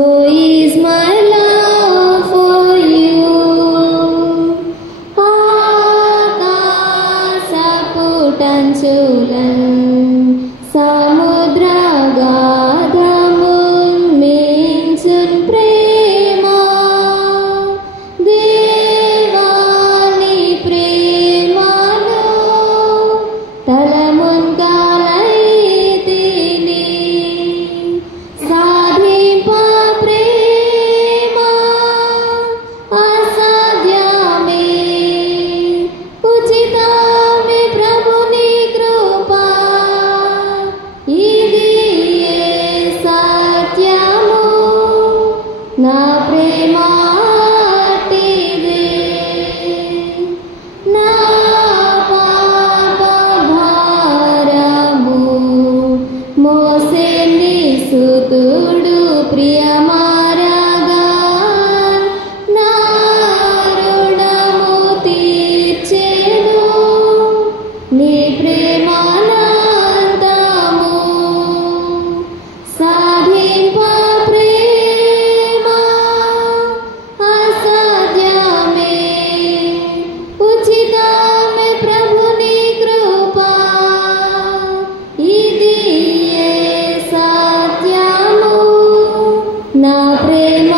is my love for you. ఆకాశపుటంచులన్ సముద్రగాధమున్ మించున్ ప్రేమ, దేవాని ప్రేమను తలమున్ కాలైతిని. సాధింప ప్రేమ అసాధ్యమే, ఉచితమే ప్రభుని కృప, ఇది సత్యము, నా ప్రేమ అట్టిదే. నా పాప భారము మోసే నిసుతుడు ప్రియమారగా, నా రుణము తీర్చెను నీ ప్రేమానందము. సాధింప ప్రేమ అసాధ్యమే, ఉచితమే ప్రభుని కృప, ఇది సత్యము, నా ప్రేమ